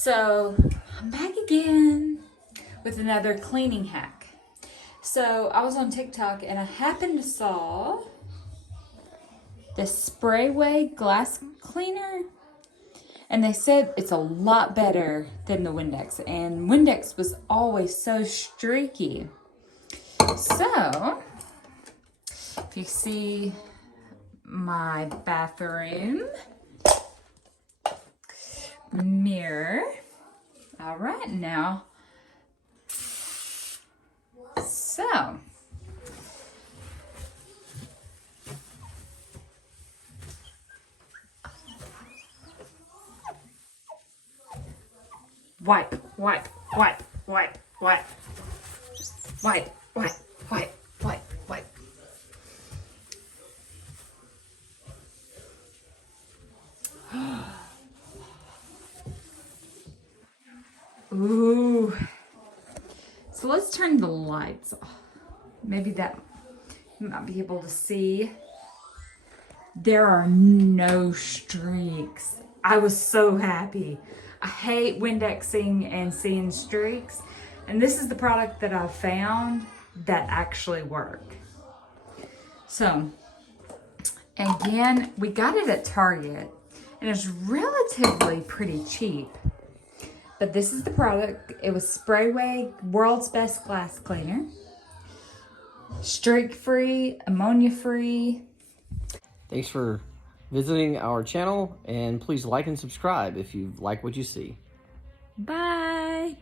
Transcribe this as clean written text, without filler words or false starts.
So I'm back again with another cleaning hack. So I was on TikTok and I happened to saw this Sprayway glass cleaner, and they said it's a lot better than the Windex, and Windex was always so streaky. So if you see my bathroom mirror, all right, now so wipe, wipe, wipe, wipe, wipe, wipe, wipe, wipe, wipe, wipe. Ooh. So let's turn the lights off. Maybe that you might be able to see. There are no streaks. I was so happy. I hate Windexing and seeing streaks. And this is the product that I've found that actually work. So, again, we got it at Target. And it's relatively pretty cheap. But this is the product. It was Sprayway World's Best Glass Cleaner. Streak-free, ammonia-free. Thanks for visiting our channel, and please like and subscribe if you like what you see. Bye.